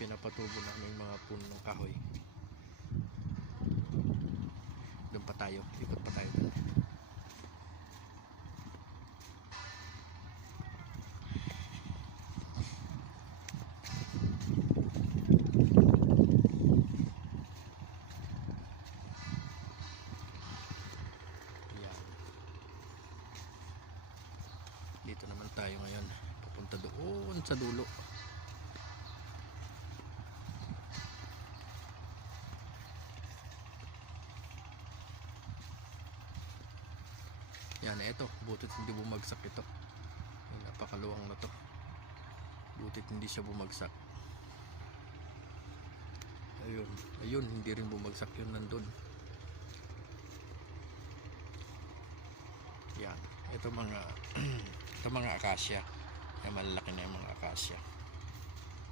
pinapatubo namin mga punong kahoy. Doon pa tayo, ikot pa tayo doon. Dito naman tayo ngayon, papunta doon sa dulo. Yan, eto, butit hindi bumagsak ito. Ay, napakaluwang na to. Butit hindi siya bumagsak. Ayun, ayun, hindi rin bumagsak yun nandun. Yan, ito mga ito mga akasya. Ay, malalaki na yung mga akasya.